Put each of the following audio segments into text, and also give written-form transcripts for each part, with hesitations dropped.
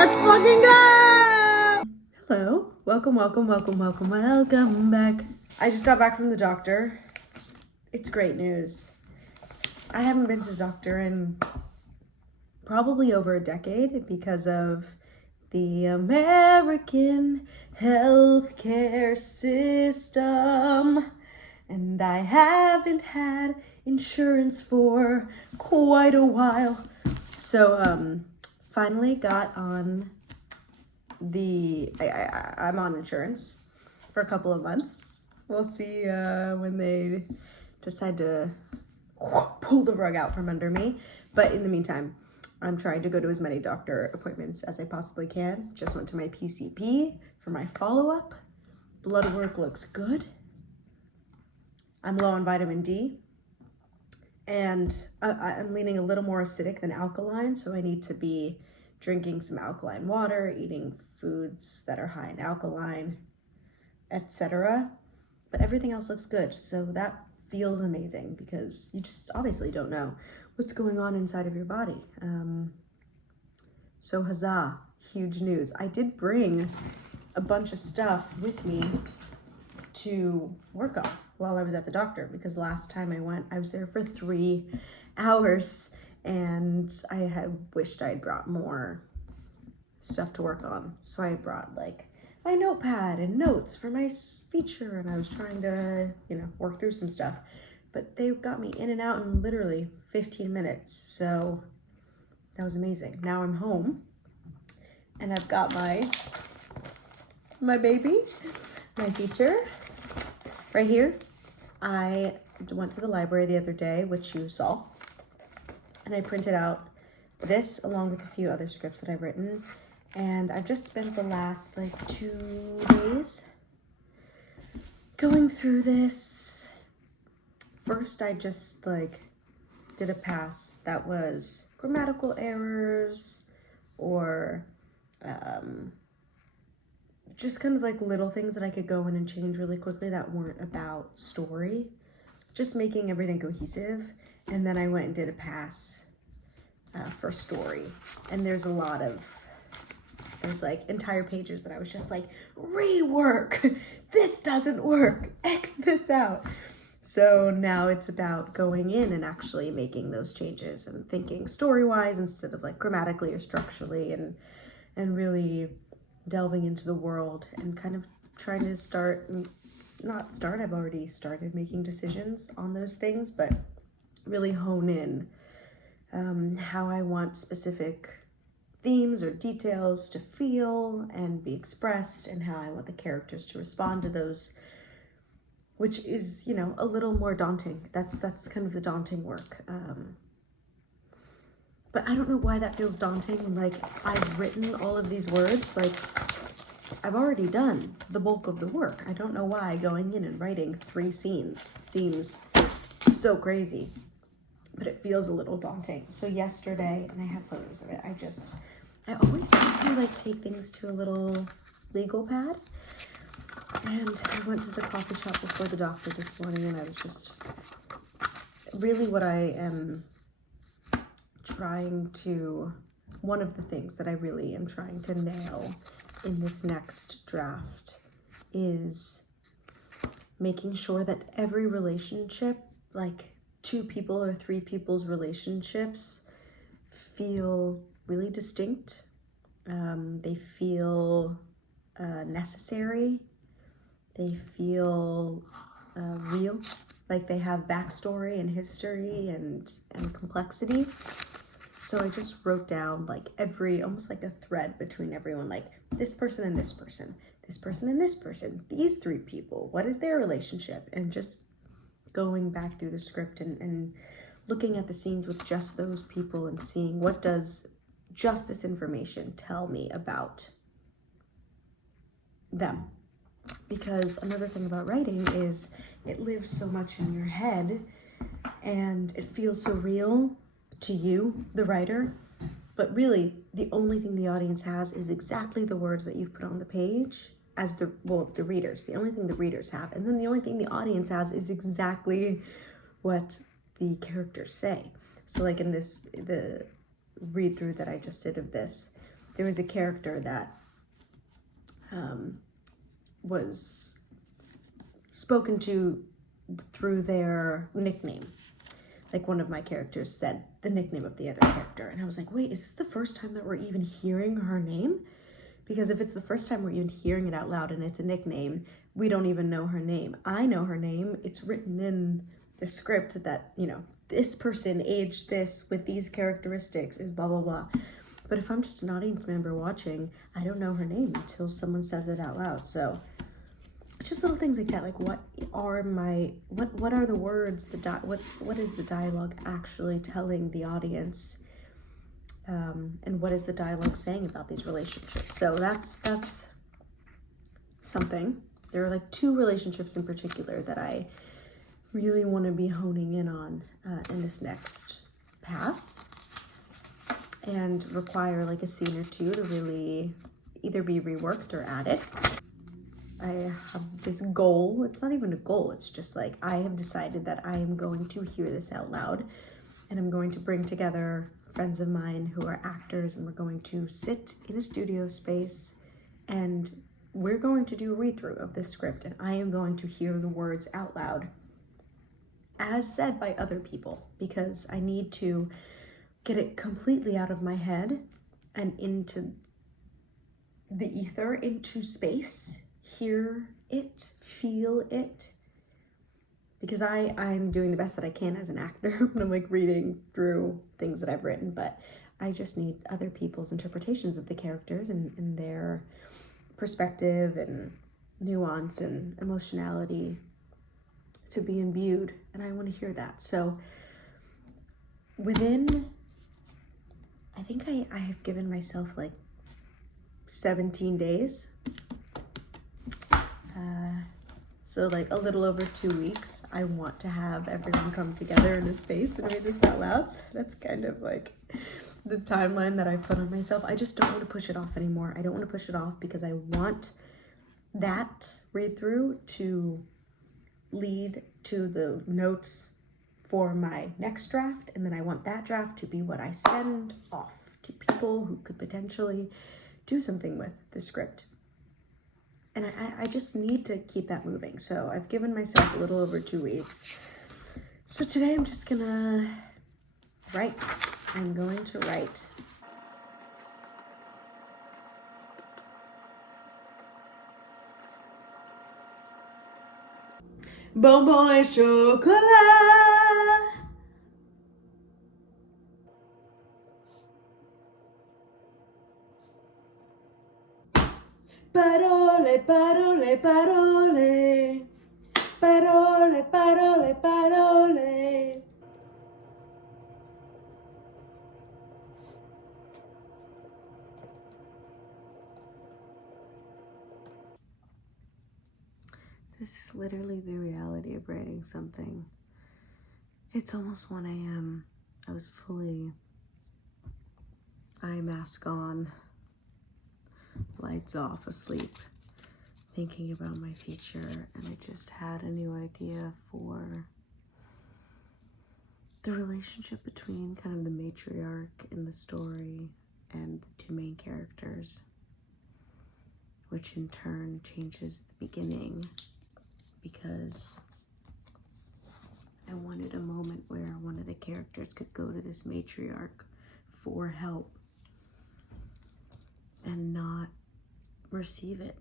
Let's fucking go! Hello. Welcome back. I just got back from the doctor. It's great news. I haven't been to the doctor in probably over a decade because of the American healthcare system. And I haven't had insurance for quite a while. So, finally got on I'm on insurance for a couple of months. We'll see when they decide to pull the rug out from under me. But in the meantime, I'm trying to go to as many doctor appointments as I possibly can. Just went to my PCP for my follow-up. Blood work looks good. I'm low on vitamin D. And I'm leaning a little more acidic than alkaline, so I need to be drinking some alkaline water, eating foods that are high in alkaline, etc. But everything else looks good, so that feels amazing because you just obviously don't know what's going on inside of your body. So huzzah, huge news. I did bring a bunch of stuff with me to work on while I was at the doctor, because last time I went, I was there for 3 hours and I had wished I had brought more stuff to work on. So I brought like my notepad and notes for my feature, and I was trying to, work through some stuff, but they got me in and out in literally 15 minutes. So that was amazing. Now I'm home and I've got my baby, my feature right here. I went to the library the other day, which you saw, and I printed out this along with a few other scripts that I've written. And I've just spent the last 2 days going through this. First, I just did a pass that was grammatical errors or just kind of little things that I could go in and change really quickly that weren't about story, just making everything cohesive. And then I went and did a pass for story. And there's entire pages that I was just rework, this doesn't work, X this out. So now it's about going in and actually making those changes and thinking story-wise instead of grammatically or structurally, and really delving into the world and kind of trying to I've already started making decisions on those things, but really hone in how I want specific themes or details to feel and be expressed, and how I want the characters to respond to those, which is, a little more daunting. That's kind of the daunting work. But I don't know why that feels daunting. I've written all of these words, I've already done the bulk of the work. I don't know why going in and writing 3 scenes seems so crazy, but it feels a little daunting. So yesterday, and I have photos of it, I always just kind of take things to a little legal pad. And I went to the coffee shop before the doctor this morning, and I was just really what I am one of the things that I really am trying to nail in this next draft is making sure that every relationship, 2 people or 3 people's relationships, feel really distinct. They feel necessary. They feel real, they have backstory and history and complexity. So I just wrote down almost a thread between everyone, this person and this person, this person and this person, these 3 people, what is their relationship? And just going back through the script and looking at the scenes with just those people and seeing what does just this information tell me about them. Because another thing about writing is it lives so much in your head and it feels so real to you, the writer, but really the only thing the audience has is exactly the words that you've put on the page as the readers. The only thing the readers have, and then the only thing the audience has is exactly what the characters say. So in the read through that I just did of this, there was a character that was spoken to through their nickname. Like one of my characters said the nickname of the other character. And I was like, wait, is this the first time that we're even hearing her name? Because if it's the first time we're even hearing it out loud and it's a nickname, we don't even know her name. I know her name. It's written in the script that, you know, this person aged this with these characteristics is blah, blah, blah. But if I'm just an audience member watching, I don't know her name until someone says it out loud. So just little things like that, like what are the words, what is the dialogue actually telling the audience, and what is the dialogue saying about these relationships? So that's something. There are like 2 relationships in particular that I really want to be honing in on in this next pass, and require like a scene or 2 to really either be reworked or added. I have this goal. It's not even a goal. It's just like I have decided that I am going to hear this out loud, and I'm going to bring together friends of mine who are actors, and we're going to sit in a studio space, and we're going to do a read-through of this script, and I am going to hear the words out loud as said by other people, because I need to get it completely out of my head and into the ether, into space. Hear it, feel it, because I'm doing the best that I can as an actor when I'm like reading through things that I've written, but I just need other people's interpretations of the characters and their perspective and nuance and emotionality to be imbued, and I want to hear that. So within, I think I have given myself like 17 days. So like a little over 2 weeks, I want to have everyone come together in a space and read this out loud. So that's kind of like the timeline that I put on myself. I just don't want to push it off anymore. I don't want to push it off because I want that read through to lead to the notes for my next draft. And then I want that draft to be what I send off to people who could potentially do something with the script. And I just need to keep that moving. So I've given myself a little over 2 weeks. So today I'm just gonna write. I'm going to write. Bonbon et chocolat. Parole, parole, parole. Parole, parole, parole. This is literally the reality of writing something. It's almost 1 a.m. I was fully eye mask on, lights off, asleep, thinking about my feature, and I just had a new idea for the relationship between kind of the matriarch in the story and the 2 main characters, which in turn changes the beginning, because I wanted a moment where one of the characters could go to this matriarch for help and not receive it.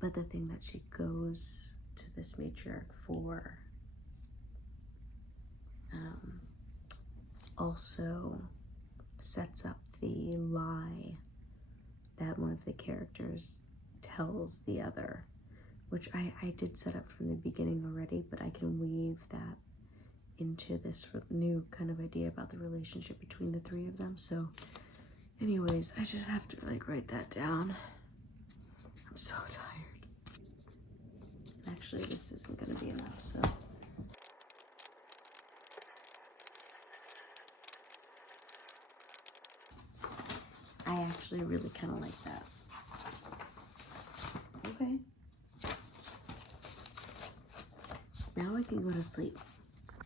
But the thing that she goes to this matriarch for also sets up the lie that one of the characters tells the other, which I did set up from the beginning already, but I can weave that into this new kind of idea about the relationship between the 3 of them. So anyways, I just have to like write that down. I'm so tired. Actually, this isn't gonna be enough, so. I actually really kind of like that. Okay. Now I can go to sleep.